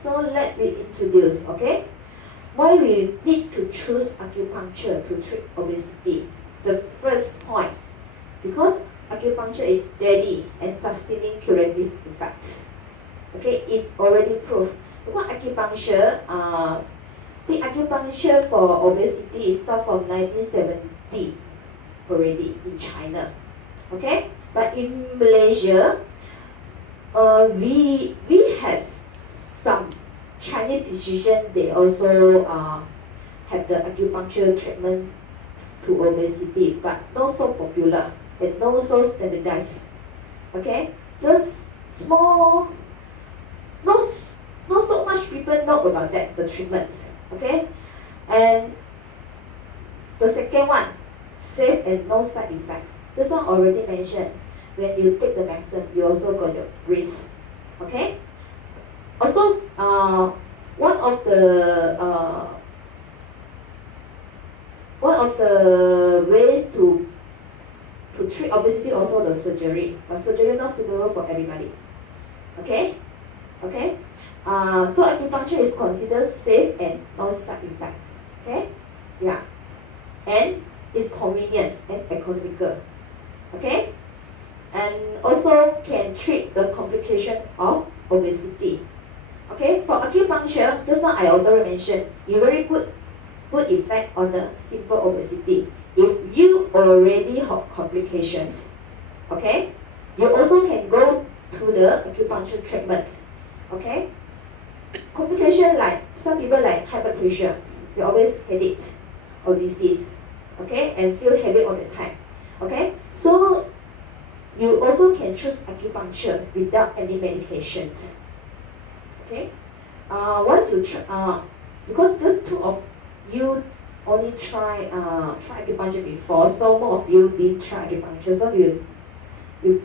So let me introduce, okay? Why we need to choose acupuncture to treat obesity? The first point, because acupuncture is steady and sustaining curative effects. Okay, it's already proved. Because acupuncture, the acupuncture for obesity is start from 1970 already in China. Okay, but in Malaysia, we have some Chinese physicians. They also have the acupuncture treatment to obesity, but not so popular and not so standardized. Okay, just small, not so much people know about that, the treatment. Okay, and the second one, safe and no side effects. This one already mentioned. When you take the medicine, you also got your risk. Okay. Also, one of the ways to treat obesity also the surgery, but surgery not suitable for everybody. Okay. Okay. So acupuncture is considered safe and no side effect. Okay. Yeah. And it's convenient and economical. Okay. And also can treat the complication of obesity. Okay, for acupuncture, just now I already mentioned, you very good effect on the simple obesity. If you already have complications, okay, you also can go to the acupuncture treatment. Okay, complication like some people like high blood pressure, they always headache or disease, okay, and feel heavy all the time. Okay, so you also can choose acupuncture without any medications. Okay, once you try, because just two of you only try acupuncture before, so more of you didn't try acupuncture, so you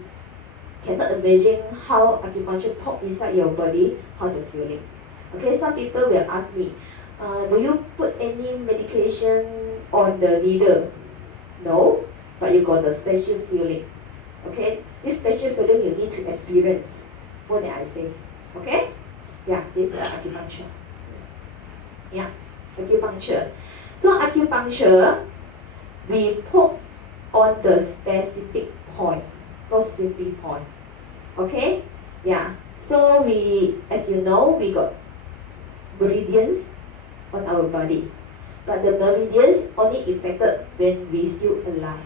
cannot imagine how acupuncture poke inside your body, how the feeling. Okay, some people will ask me, do you put any medication on the needle? No, but you got the special feeling. Okay, this special feeling you need to experience. What did I say? Okay, yeah, this is acupuncture. Yeah, acupuncture. So acupuncture, we poke on the specific point, not simple point. Okay, yeah. So we, as you know, we got meridians on our body, but the meridians only affected when we still alive.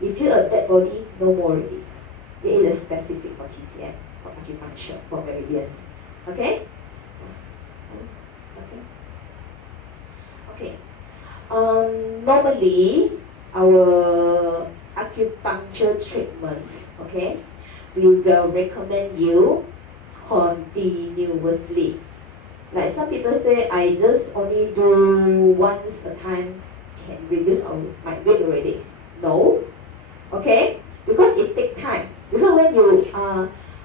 If you're a dead body, no more already. It is specific for TCM, for acupuncture, for meridians. Okay? Okay. Normally, our acupuncture treatments, okay, we will recommend you continuously. Like some people say, I just only do once a time, can reduce my weight already. No. Okay, because it takes time. Because when you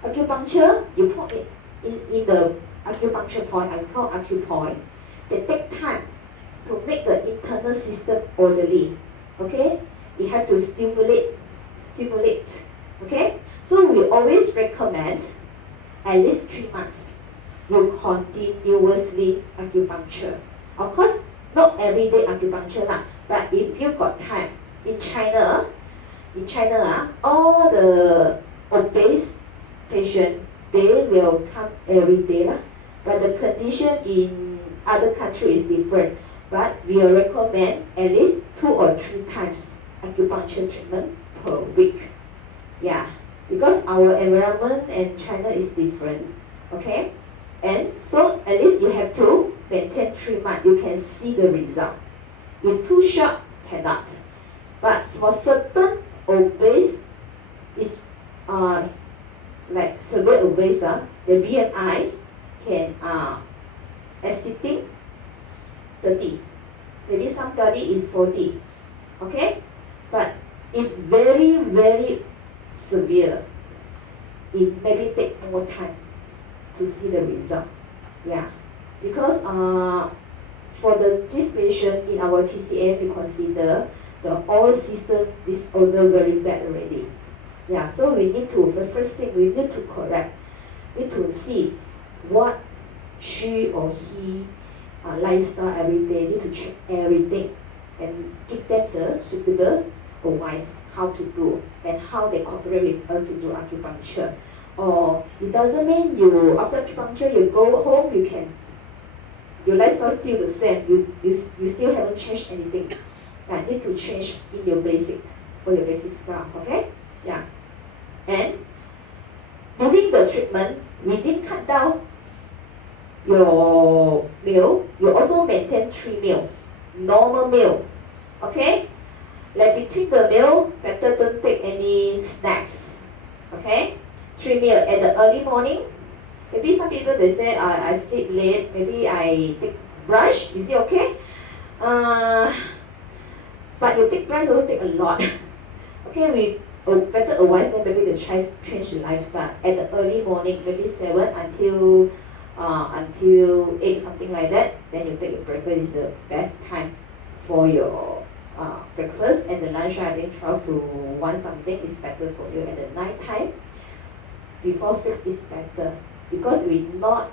acupuncture, you put it in the acupuncture point, I call acupoint. They take time to make the internal system orderly. Okay, you have to stimulate. Okay, so we always recommend at least 3 months you continuously acupuncture. Of course, not everyday acupuncture lah, but if you got time in China, all the obese patients, they will come every day lah. But the condition in other countries is different. But we will recommend at least 2 or 3 times acupuncture treatment per week. Yeah, because our environment and China is different. Okay, and so at least you have to maintain 3 months. You can see the result. If too short, cannot. But for certain obese is like severe obese, the BMI can exceeding 30. Maybe somebody is 40. Okay? But if very, very severe, it maybe take more time to see the result. Yeah. Because for this patient in our TCM, we consider the all system disorder very bad already. Yeah, so we need to, the first thing we need to correct, we need to see what she or he lifestyle every day, need to check everything and give them the suitable advice how to do and how they cooperate with us to do acupuncture. Or it doesn't mean you after acupuncture you go home you can your lifestyle still the same. You still haven't changed anything. Need to change in your basic for your basic stuff. Okay? Yeah. And during the treatment, we didn't cut down your meal. You also maintain 3 meals, normal meal. Okay? Like between the meal, better don't take any snacks. Okay? 3 meals at the early morning. Maybe some people they say I sleep late. Maybe I take brunch. Is it okay? But you take brunch also take a lot. Okay, we better advise them maybe they try change the lifestyle at the early morning, maybe 7 until 8 something like that. Then you take your breakfast is the best time for your breakfast, and the lunch I think 12 to 1 something is better for you. At the night time before 6 is better because we not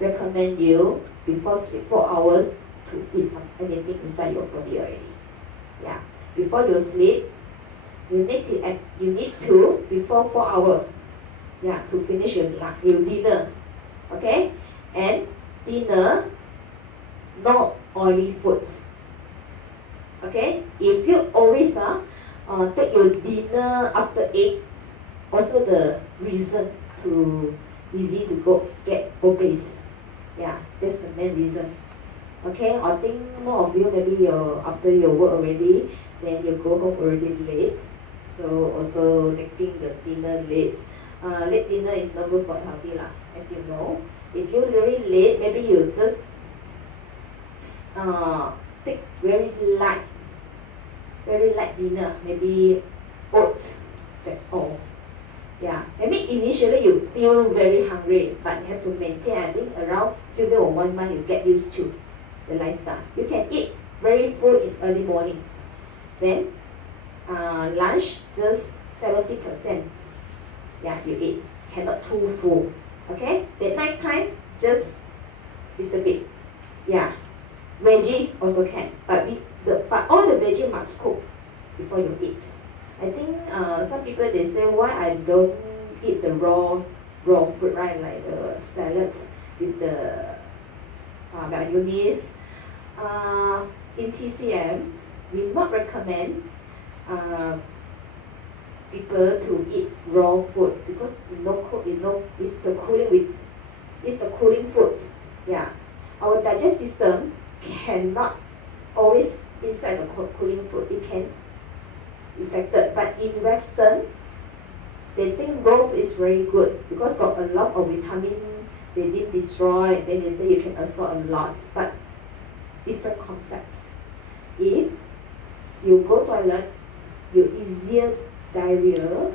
recommend you before sleep 4 hours to eat anything inside your body already. Yeah, before you sleep, you need to before 4 hours. Yeah, to finish your dinner. Okay, and dinner, no oily foods. Okay, if you always take your dinner after 8, also the reason to easy to get obese. Yeah, that's the main reason. Okay, I think more of you maybe after your work already, then you go home already late. So also taking the dinner late. Late dinner is not good for healthy lah, as you know. If you really late, maybe you just take very light dinner, maybe oats. That's all. Yeah, maybe initially you feel very hungry, but you have to maintain. I think around few days or 1 month you get used to the lifestyle. You can eat very full in early morning. Then lunch just 70%. Yeah, you eat. Cannot too full. Okay? Then night time just little bit. Yeah. Veggie also can. But all the veggie must cook before you eat. I think some people they say why I don't eat the raw food, right? Like the salads with the mayonnaise. In TCM, we not recommend people to eat raw food because it's the cooling food. Yeah, our digest system cannot always inside the cooling food. It can affected, but in Western, they think raw is very good because got a lot of vitamin. They didn't destroy. Then they say you can absorb a lot, but different concept. If you go toilet, you easier diarrhea,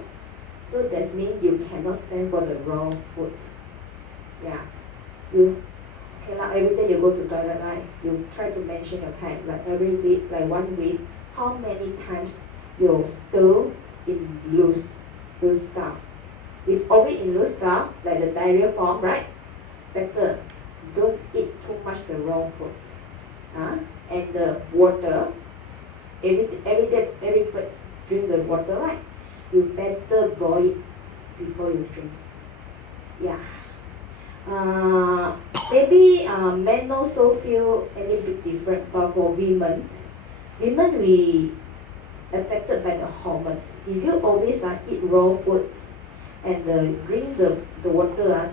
so that means you cannot stand for the raw food. Yeah, you cannot every day you go to toilet, right? You try to mention your time, like every week, like 1 week, how many times you still in loose stuff. If always in loose stuff, like the diarrhea form, right? Better don't eat too much the raw foods. And the water, every day drink the water, right? You better boil it before you drink. Yeah. Maybe men also feel a little bit different, but for women we affected by the hormones. If you always eat raw foods and drink the water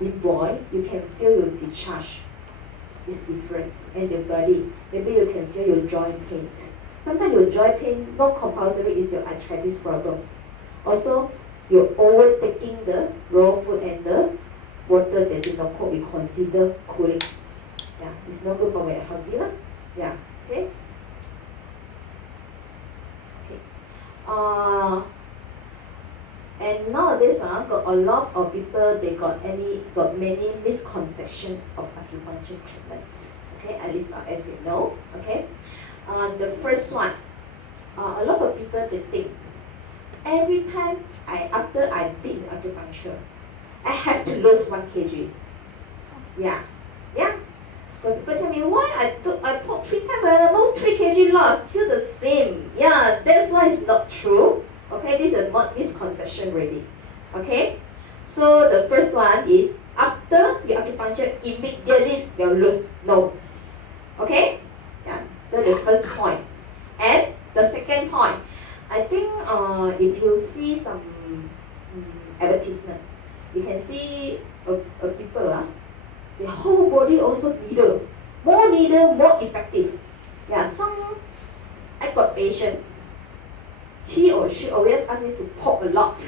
in boil, you can feel your discharge. It's different, and your body. Maybe you can feel your joint pain. Sometimes your joint pain not compulsory is your arthritis problem. Also, you're overtaking the raw food and the water that is not cold. We consider cooling. Yeah, it's not good for your healthy lah. Yeah. Okay. And nowadays got a lot of people they got many misconceptions of acupuncture treatments. Okay, at least as you know. Okay, the first one, a lot of people they think every time after I did the acupuncture, I have to lose 1 kg. Yeah, Yeah. But people tell me, why I put 3 times, I no 3 kg loss, still the same. Yeah, that's why it's not true. Okay, this is a misconception already. Okay, so the first one is after you acupuncture, immediately you'll lose. No. Okay? Yeah, that's the first point. And the second point, I think if you see some advertisement, you can see a people, the whole body also needle. More needle, more effective. Yeah, some I got patient. She always ask me to poke a lot.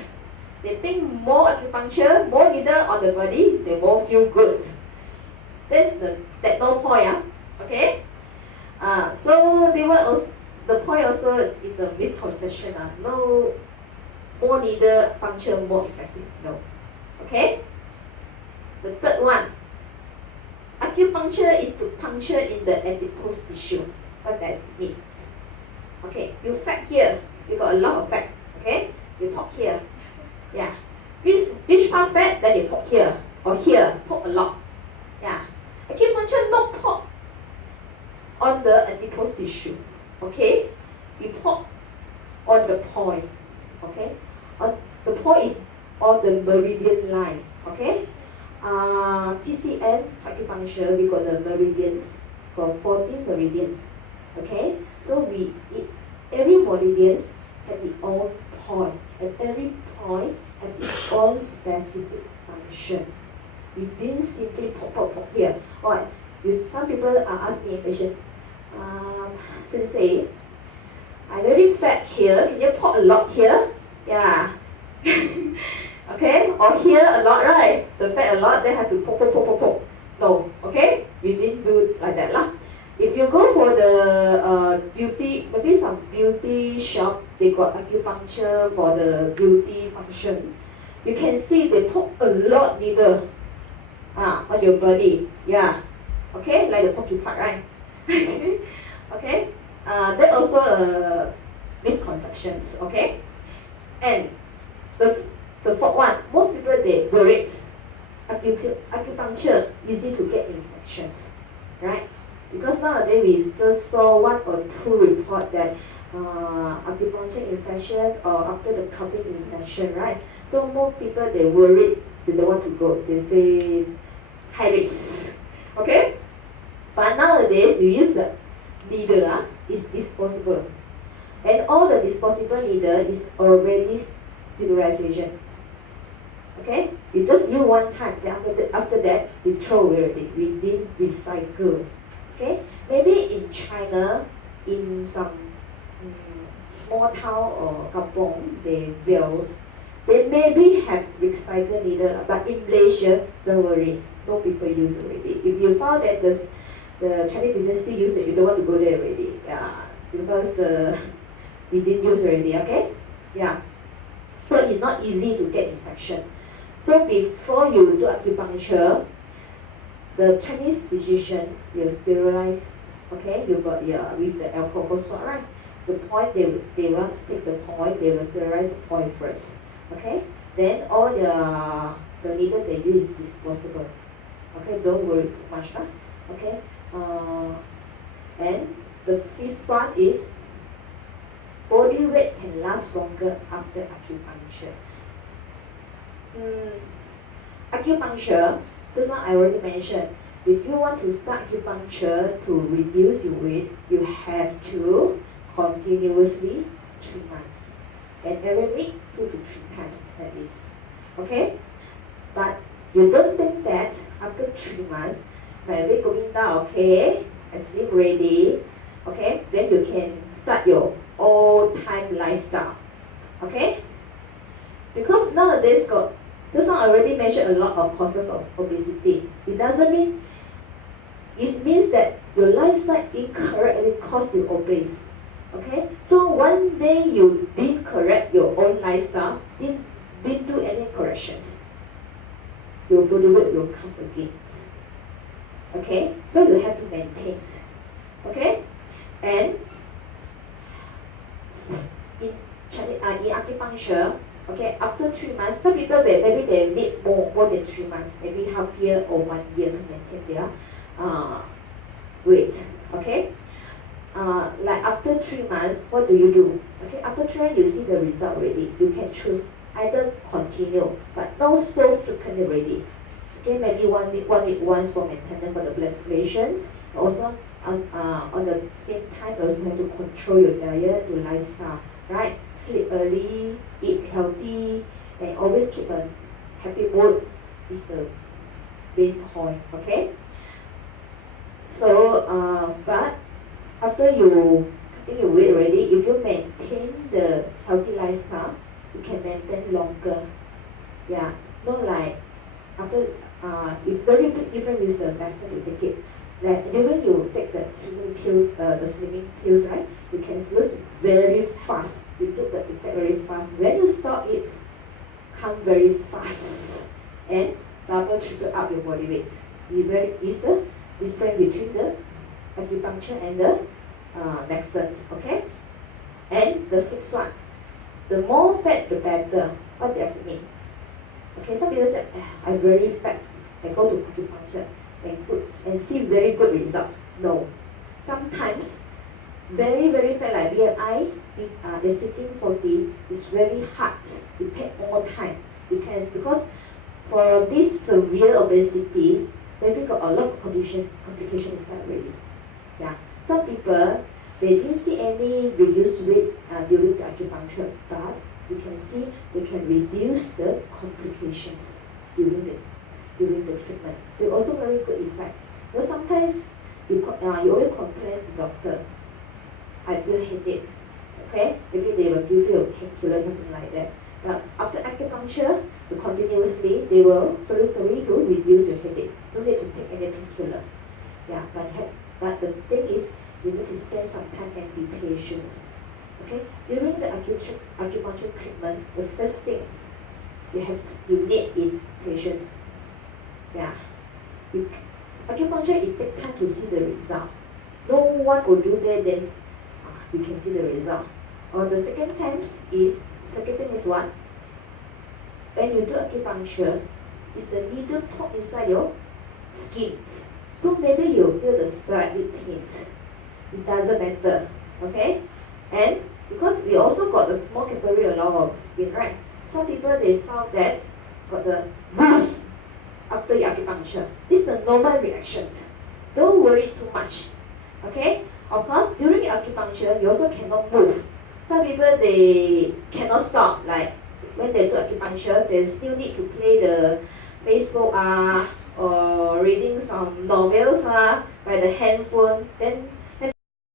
They think more acupuncture, more needle on the body, they more feel good. That's no point, okay? So they were also, the point also is a misconception. No, more needle puncture more effective. No. Okay? The third one, acupuncture is to puncture in the adipose tissue. What does it mean? Okay, you fat here, you got a lot of fat. Okay, you poke here. Yeah. Which part fat, then you poke here or here, poke a lot. Yeah. Acupuncture not poke on the adipose tissue. Okay, you poke on the point. Okay, the point is on the meridian line. Okay. TCM acupuncture, we got the meridians, got 14 meridians. Okay, so every meridians have its own point, and every point has its own specific function. We didn't simply poke here. Alright, some people are asking a question, Sensei, I'm very fat here, can you poke a lot here? Yeah. Okay, or here a lot, right? The fat a lot, they have to poke. No, okay? We didn't do it like that lah. If you go for the beauty, maybe some beauty shop, they got acupuncture for the beauty function. You can see they poke a lot needle on your body. Yeah. Okay, like the pokey part, right? Okay. That also misconceptions. Okay. And the fourth one, most people they worried acupuncture easy to get infections, right? Because nowadays we just saw 1 or 2 report that acupuncture infection or after the cupping infection, right? So most people they worried, they don't want to go. They say high risk. Okay? But nowadays you use the needle, is disposable. And all the disposable needle is already sterilization. Okay? You just use one time, then after that we throw away already. We didn't recycle. Okay? Maybe in China, in some small town or kampong, they maybe have recycled needle, but in Malaysia, don't worry, no people use already. If you found that the Chinese business still use it, you don't want to go there already. Yeah, because we didn't use already. Okay? Yeah. So it's not easy to get infection. So before you do acupuncture, the Chinese physician will sterilize. Okay, you got with the alcohol swab, right? The point they want to take the point, they will sterilize the point first. Okay, then all the needle they use is disposable. Okay, don't worry too much, huh? Okay, and the fifth one is body weight can last longer after acupuncture. Acupuncture, just now I already mentioned, if you want to start acupuncture to reduce your weight, you have to continuously 3 months. And every week, 2 to 3 times at least. Okay? But you don't think that after 3 months, my weight going down, okay, I sleep ready, okay, then you can start your old-time lifestyle. Okay? Because nowadays just now I already mentioned a lot of causes of obesity. It doesn't mean, it means that your lifestyle incorrectly caused you obese. Okay? So one day you didn't correct your own lifestyle, didn't do any corrections, your body weight will come again. Okay? So you have to maintain. Okay? And in acupuncture, Okay, after 3 months, some people maybe they need more than 3 months, maybe half year or 1 year to maintain their weight. Okay, like after 3 months, what do you do? Okay, after 3 months, you see the result already. You can choose either continue, but not so frequently already. Okay, maybe 1 week once for maintenance for the blood circulations. Also, on the same time, you also have to control your diet, your lifestyle, right? Sleep early, eat healthy, and always keep a happy mood is the main point. Okay. So, but after you cutting your weight already, if you maintain the healthy lifestyle, you can maintain longer. Yeah, not like after it's very big difference with the medicine you take it. Like during you take the slimming pills, right? You can lose very fast. You took the effect very fast. When you stop it, come very fast and double triple up your body weight. Is the difference between the acupuncture and the medicines, okay? And the sixth one, the more fat the better. What does it mean? Okay, some people say, I'm very fat. I go to acupuncture and see very good result. No. Sometimes, very fat like BMI, they're sitting 40, is very hard. It takes more time. Depends because for this severe obesity, maybe got a lot of complication inside already. Yeah. Some people, they didn't see any reduced weight during the acupuncture, but you can see they can reduce the complications during the treatment. They also very good effect. But sometimes you always complain to the doctor, I feel headache. Okay, maybe they will give you a painkiller, something like that. But after acupuncture, continuously they will slowly to reduce your headache. No need to take any painkiller. Yeah, but the thing is, you need to spend some time and be patient. Okay, during the acupuncture treatment, the first thing you need is patience. Yeah, acupuncture it takes time to see the result. No one will do that, then you can see the result. Or the second thing is what? When you do acupuncture, is the needle poke inside your skin. So maybe you feel the slightly pain. It doesn't matter, okay? And because we also got the small capillary along our skin, right? Some people they found that got the bruise after your acupuncture. This is the normal reaction. Don't worry too much, okay? Of course, during acupuncture, you also cannot move. Some people they cannot stop, like when they do acupuncture, they still need to play the Facebook or reading some novels by the handphone. Then